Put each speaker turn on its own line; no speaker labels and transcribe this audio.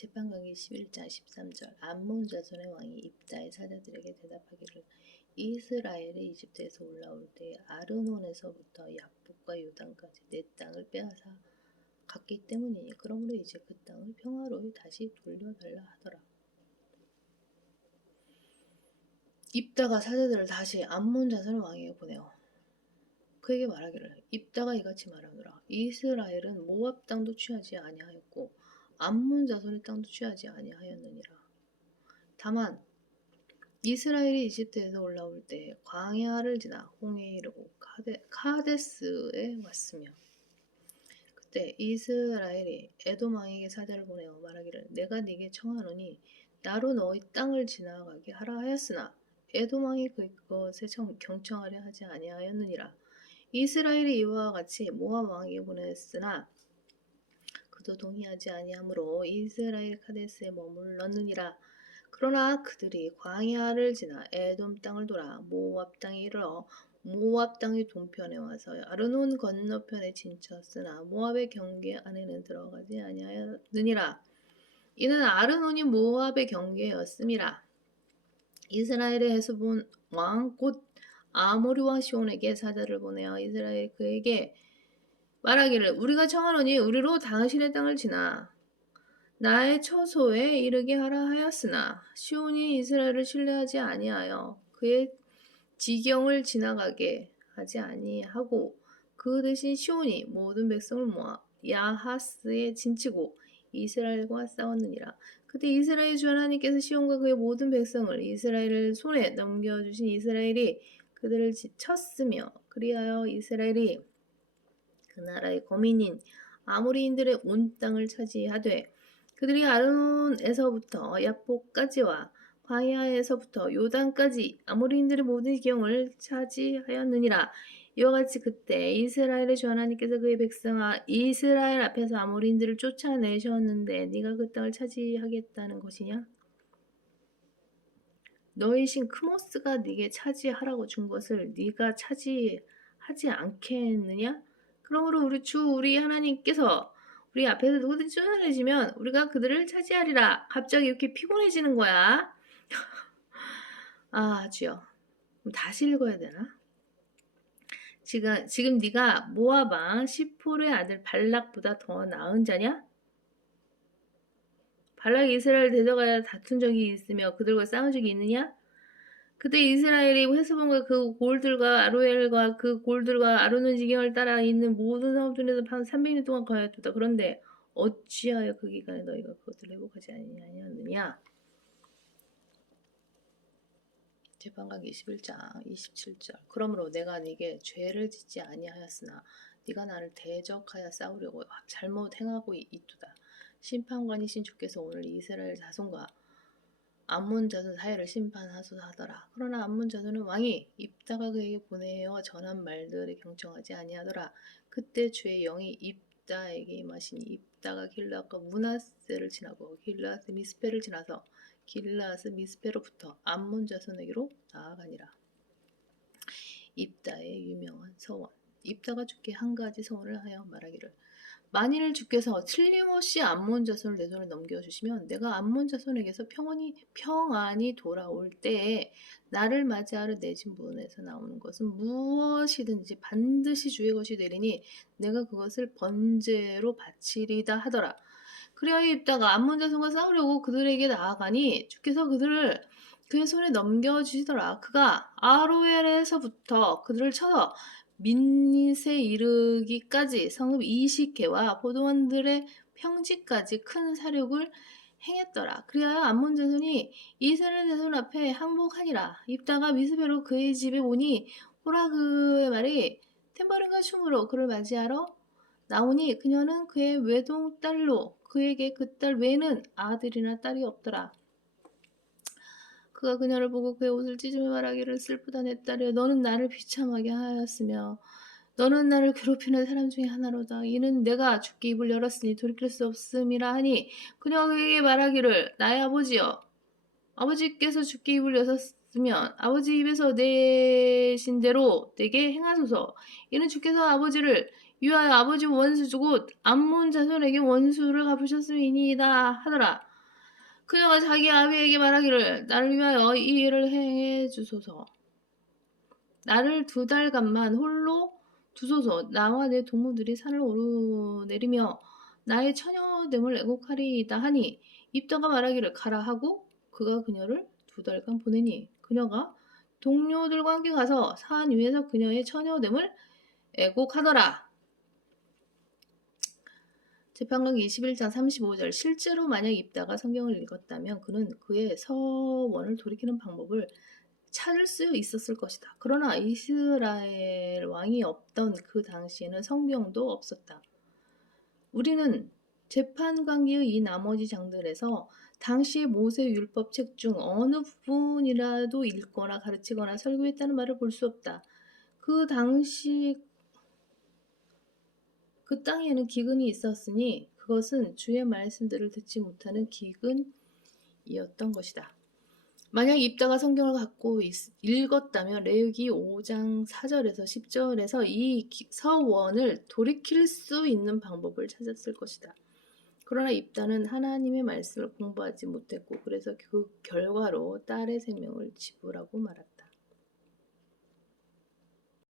재판관계 11장 13절 암몬 자손의 왕이 입다의 사자들에게 대답하기를 이스라엘이 이집트에서 올라올 때 아르논에서부터 야복과 요단까지 내 땅을 빼앗아 갔기 때문이니 그러므로 이제 그 땅을 평화로이 다시 돌려달라 하더라. 입다가 사자들을 다시 암몬 자손의 왕에게 보내어 그에게 말하기를 입다가 이같이 말하노라 이스라엘은 모압 땅도 취하지 아니하였고 암몬 자손의 땅도 취하지 아니하였느니라. 다만 이스라엘이 이집트에서 올라올 때 광야를 지나 홍해에 이르고 카데, 카데스에 왔으며 그때 이스라엘이 에돔 왕에게 사자를 보내어 말하기를 내가 네게 청하노니 나로 너희 땅을 지나가게 하라 하였으나 에돔 왕이 그것에 청- 경청하려 하지 아니하였느니라. 이스라엘이 이와 같이 모압 왕에게 보냈으나 그도 동의하지 아니하므로 이스라엘 카데스에 머물렀느니라. 그러나 그들이 광야를 지나 에돔 땅을 돌아 모압 땅에 이르러 모압 땅의 동편에 와서 아르논 건너편에 진쳤으나 모압의 경계 안에는 들어가지 아니하였느니라. 이는 아르논이 모압의 경계였음이라. 이스라엘의 헤스본 왕 곧 아모리 왕 시온에게 사자를 보내어 이스라엘 그에게 말하기를 우리가 청하노니 우리로 당신의 땅을 지나 나의 처소에 이르게 하라 하였으나 시온이 이스라엘을 신뢰하지 아니하여 그의 지경을 지나가게 하지 아니하고 그 대신 시온이 모든 백성을 모아 야하스에 진치고 이스라엘과 싸웠느니라. 그때 이스라엘 주 하나님께서 시온과 그의 모든 백성을 이스라엘을 손에 넘겨주신 이스라엘이 그들을 지- 쳤으며 그리하여 이스라엘이 그 나라의 거민인 아모리인들의 온 땅을 차지하되 그들이 아르논에서부터 야포까지와 광야에서부터 요단까지 아모리인들의 모든 기경을 차지하였느니라. 이와 같이 그때 이스라엘의 주 하나님께서 그의 백성아 이스라엘 앞에서 아모리인들을 쫓아내셨는데 네가 그 땅을 차지하겠다는 것이냐? 너희 신 크모스가 네게 차지하라고 준 것을 네가 차지하지 않겠느냐? 그러므로 우리 주 우리 하나님께서 우리 앞에서 누구든지 쫓아내시면 우리가 그들을 차지하리라. 갑자기 이렇게 피곤해지는 거야. 아, 주여. 다시 읽어야 되나? 지금 지금 네가 왕 시폴의 아들 발락보다 더 나은 자냐? 발락이 이스라엘 대적하여 다툰 적이 있으며 그들과 싸운 적이 있느냐? 그때 이스라엘이 헤스본과 그 골들과 아로엘과 그 골들과 아르논 지경을 따라 있는 모든 성읍 중에서 한 300년 동안 거하였다. 그런데 어찌하여 그 기간에 너희가 그것을 회복하지 아니하였느냐? 재판관기 21장 27절 그러므로 내가 네게 죄를 짓지 아니하였으나 네가 나를 대적하여 싸우려고 잘못 행하고 있도다. 심판관이신 주께서 오늘 이스라엘 자손과 암몬 자손 사이를 심판하소서 하더라. 그러나 암몬 자손은 왕이 입다가 그에게 보내어 전한 말들에 경청하지 아니하더라. 그때 주의 영이 입다에게 임하시니 입다가 길라앗과 문하세를 지나고 길라앗 미스페를 지나서 길라앗 미스페로부터 암몬 자손에게로 나아가니라. 입다의 유명한 서원. 입다가 주께 한 가지 서원을 하여 말하기를 만일 주께서 틀림없이 암몬 자손을 내 손에 넘겨주시면 내가 암몬 자손에게서 평안이 평안이 돌아올 때에 나를 맞이하러 내 진문에서 나오는 것은 무엇이든지 반드시 주의 것이 되리니 내가 그것을 번제로 바치리다 하더라. 그리하여 입다가 암몬 자손과 싸우려고 그들에게 나아가니 주께서 그들을 그의 손에 넘겨주시더라. 그가 아로엘에서부터 그들을 쳐서 민닛에 이르기까지 성읍 20개와 포도원들의 평지까지 큰 사륙을 행했더라. 그리하여 암몬 자손이 이스라엘 자손 앞에 항복하니라. 입다가 미스베로 그의 집에 오니 호라그의 말이 템버린과 춤으로 그를 맞이하러 나오니 그녀는 그의 외동 딸로 그에게 그 딸 외에는 아들이나 딸이 없더라. 그가 그녀를 보고 그의 옷을 찢으며 말하기를 슬프다 내 딸이여 너는 나를 비참하게 하였으며 너는 나를 괴롭히는 사람 중에 하나로다. 이는 내가 죽게 입을 열었으니 돌이킬 수 없음이라 하니 그녀가 그에게 말하기를 나의 아버지여 아버지께서 죽게 입을 여셨으면 아버지 입에서 내신 대로 내게 행하소서. 이는 주께서 아버지를 위하여 아버지 원수 곧 암몬 자손에게 원수를 갚으셨음이니이다 하더라 그녀가 자기 아비에게 말하기를 나를 위하여 이 일을 행해 주소서. 나를 두 달간만 홀로 두소서. 나와 내 동무들이 산을 오르내리며 나의 처녀됨을 애곡하리이다 하니 입다가 말하기를 가라 하고 그가 그녀를 두 달간 보내니 그녀가 동료들과 함께 가서 산 위에서 그녀의 처녀됨을 애곡하더라. 재판관기 21장 35절 실제로 만약 입다가 성경을 읽었다면 그는 그의 서원을 돌이키는 방법을 찾을 수 있었을 것이다. 그러나 이스라엘 왕이 없던 그 당시에는 성경도 없었다. 우리는 재판관기의 이 나머지 장들에서 당시의 모세 율법 책 중 어느 부분이라도 읽거나 가르치거나 설교했다는 말을 볼 수 없다. 그 당시 그 땅에는 기근이 있었으니 그것은 주의 말씀들을 듣지 못하는 기근이었던 것이다. 만약 입다가 성경을 갖고 있- 읽었다면 레위기 5장 4절에서 10절에서 이 기- 서원을 돌이킬 수 있는 방법을 찾았을 것이다. 그러나 입다는 하나님의 말씀을 공부하지 못했고 그래서 그 결과로 딸의 생명을 지불하고 말았다.